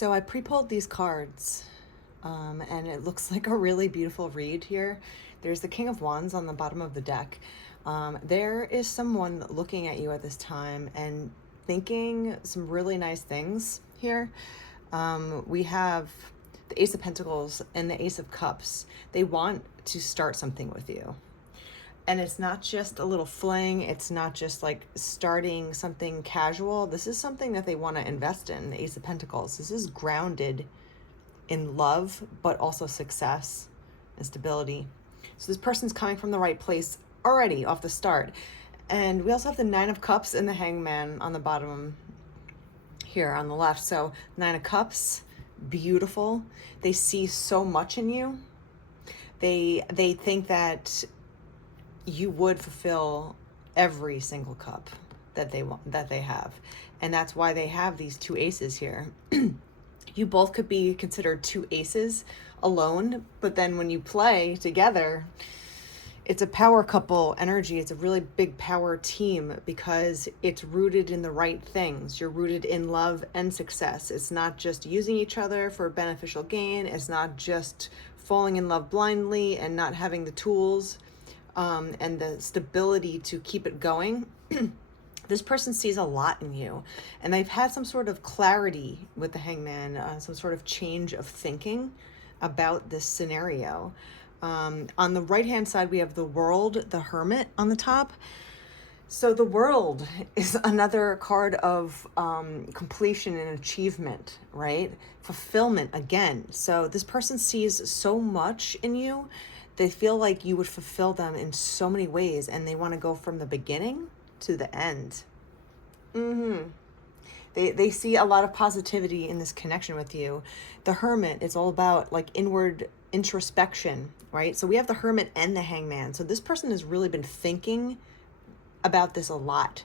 So I pre-pulled these cards, and it looks like a really beautiful read here. There's the King of Wands on the bottom of the deck. There is someone looking at you at this time and thinking some really nice things here. We have the Ace of Pentacles and the Ace of Cups. They want to start something with you. And it's not just a little fling. It's not just like starting something casual. This is something that they want to invest in, the Ace of Pentacles. This is grounded in love, but also success and stability. So this person's coming from the right place already off the start. And we also have the Nine of Cups and the Hangman on the bottom here on the left. So Nine of Cups, beautiful. They see so much in you. They think that you would fulfill every single cup that they want, that they have. And that's why they have these two aces here. You both could be considered two aces alone, but then when you play together, it's a power couple energy. It's a really big power team because it's rooted in the right things. You're rooted in love and success. It's not just using each other for beneficial gain. It's not just falling in love blindly and not having the tools and the stability to keep it going. This person sees a lot in you, and they've had some sort of clarity with the Hangman, some sort of change of thinking about this scenario. On the right-hand side, we have the World, the Hermit on the top. So the World is another card of completion and achievement, right? Fulfillment again. So this person sees so much in you. They feel like you would fulfill them in so many ways, and they want to go from the beginning to the end. They see a lot of positivity in this connection with you. The Hermit is all about like inward introspection, right? So we have the Hermit and the Hangman. So this person has really been thinking about this a lot.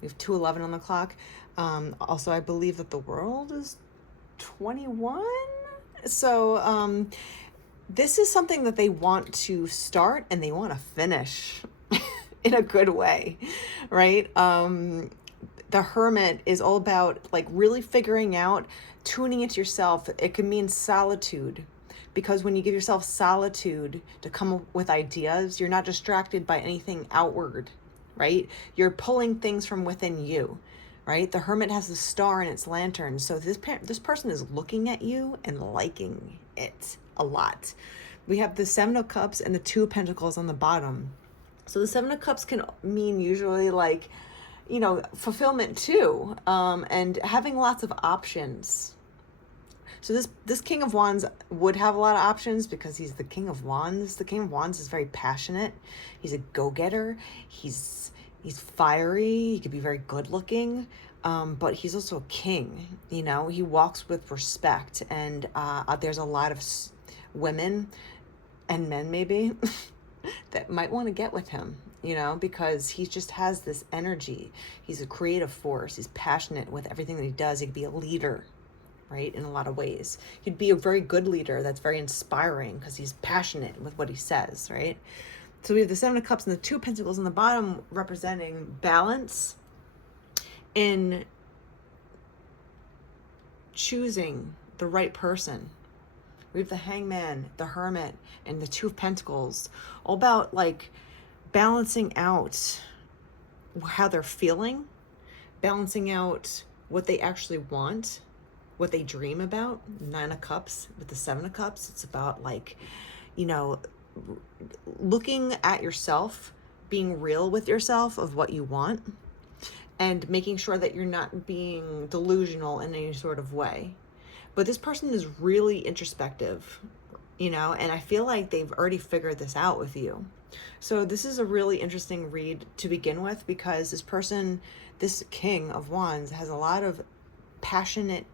We have 2:11 on the clock. Also, I believe that the World is 21. So this is something that they want to start and they want to finish in a good way, right? The Hermit is all about like really figuring out, tuning into yourself. It can mean solitude, because when you give yourself solitude to come up with ideas, you're not distracted by anything outward, right? You're pulling things from within you, right? The Hermit has the star in its lantern. So this person is looking at you and liking it a lot. We have the Seven of Cups and the Two of Pentacles on the bottom. So the Seven of Cups can mean usually like, you know, fulfillment too, and having lots of options. So this King of Wands would have a lot of options because he's the King of Wands. The King of Wands is very passionate. He's a go-getter. He's fiery. He could be very good looking, but he's also a king. You know, he walks with respect, and there's a lot of women and men maybe that might want to get with him, you know, because he just has this energy. He's a creative force. He's passionate with everything that he does. He could be a leader, right, in a lot of ways. He'd be a very good leader that's very inspiring because he's passionate with what he says, right? So we have the Seven of Cups and the Two of Pentacles on the bottom representing balance in choosing the right person. We have the Hangman, the Hermit, and the Two of Pentacles, all about like balancing out how they're feeling, balancing out what they actually want, what they dream about. Nine of Cups with the Seven of Cups, it's about like, you know, looking at yourself, being real with yourself of what you want, and making sure that you're not being delusional in any sort of way. But this person is really introspective, you know, and I feel like they've already figured this out with you. So this is a really interesting read to begin with, because this person, this King of Wands, has a lot of passionate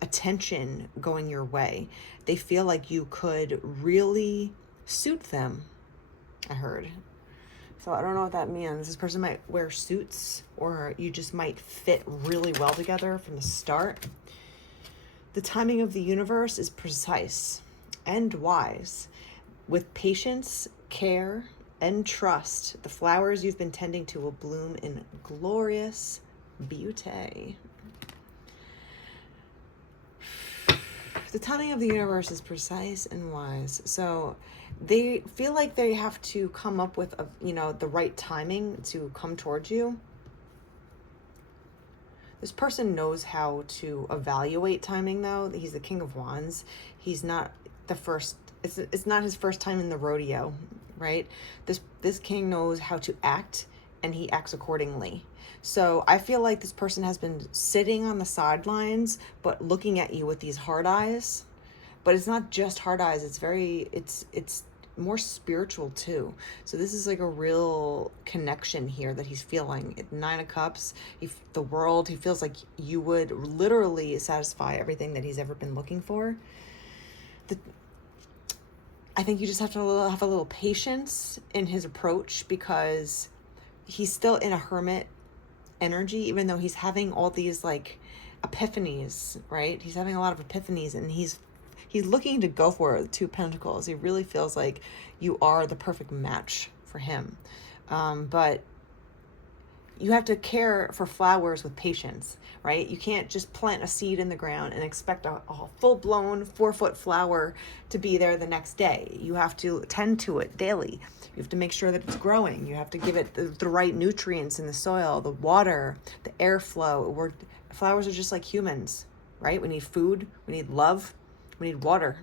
attention going your way. They feel like you could really suit them, I heard. So I don't know what that means. This person might wear suits, or you just might fit really well together from the start. The timing of the universe is precise and wise. With patience, care, and trust, the flowers you've been tending to will bloom in glorious beauty. The timing of the universe is precise and wise. So they feel like they have to come up with the right timing to come towards you. This person knows how to evaluate timing, though. He's the King of Wands. He's not the first. It's not his first time in the rodeo, right? This king knows how to act, and he acts accordingly. So I feel like this person has been sitting on the sidelines, but looking at you with these hard eyes. But it's not just hard eyes. It's more spiritual too. So this is like a real connection here that he's feeling. At 9 of Cups, the world, he feels like you would literally satisfy everything that he's ever been looking for. I think you just have to have a little patience in his approach, because he's still in a hermit energy, even though he's having all these like epiphanies, right? He's having a lot of epiphanies, and he's looking to go for the 2 of Pentacles. He really feels like you are the perfect match for him. But you have to care for flowers with patience, right? You can't just plant a seed in the ground and expect a full-blown 4-foot flower to be there the next day. You have to tend to it daily. You have to make sure that it's growing. You have to give it the right nutrients in the soil, the water, the airflow. Flowers are just like humans, right? We need food, we need love, we need water,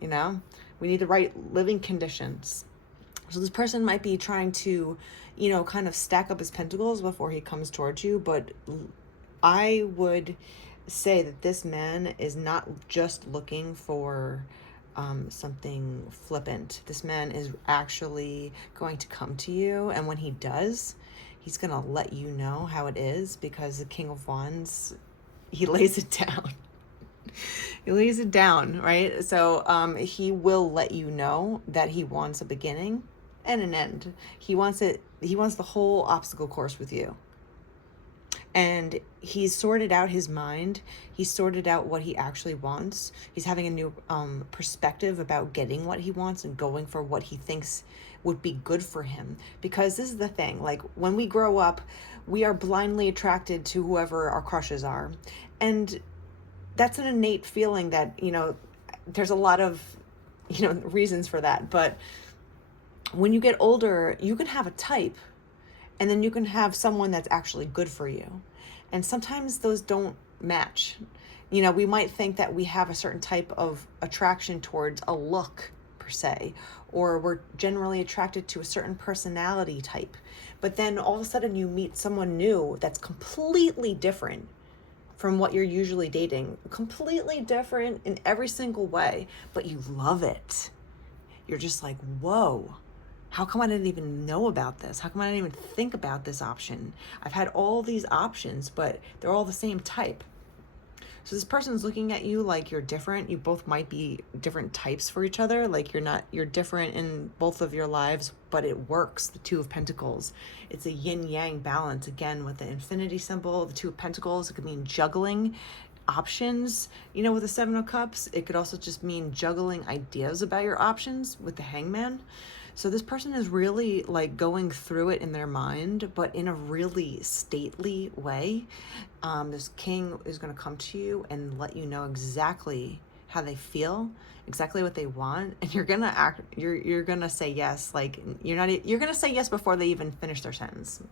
we need the right living conditions. So this person might be trying to, kind of stack up his pentacles before he comes towards you. But I would say that this man is not just looking for something flippant. This man is actually going to come to you. And when he does, he's going to let you know how it is, because the King of Wands, he lays it down. He lays it down, right? So he will let you know that he wants a beginning and an end. He wants the whole obstacle course with you. And he's sorted out his mind. He's sorted out what he actually wants. He's having a new perspective about getting what he wants and going for what he thinks would be good for him. Because this is the thing, like when we grow up, we are blindly attracted to whoever our crushes are. And that's an innate feeling that, there's a lot of, reasons for that. But when you get older, you can have a type, and then you can have someone that's actually good for you. And sometimes those don't match. We might think that we have a certain type of attraction towards a look per se, or we're generally attracted to a certain personality type. But then all of a sudden you meet someone new that's completely different from what you're usually dating, completely different in every single way, but you love it. You're just like, whoa, how come I didn't even know about this? How come I didn't even think about this option? I've had all these options, but they're all the same type. So this person's looking at you like you're different. You both might be different types for each other. Like you're different in both of your lives, but it works. The 2 of Pentacles. It's a yin-yang balance. Again, with the infinity symbol, the 2 of Pentacles, it could mean juggling options. With the 7 of Cups, it could also just mean juggling ideas about your options with the Hangman. So this person is really like going through it in their mind, but in a really stately way. This king is going to come to you and let you know exactly how they feel, exactly what they want, and you're going to act. You're going to say yes. Like you're going to say yes before they even finish their sentence.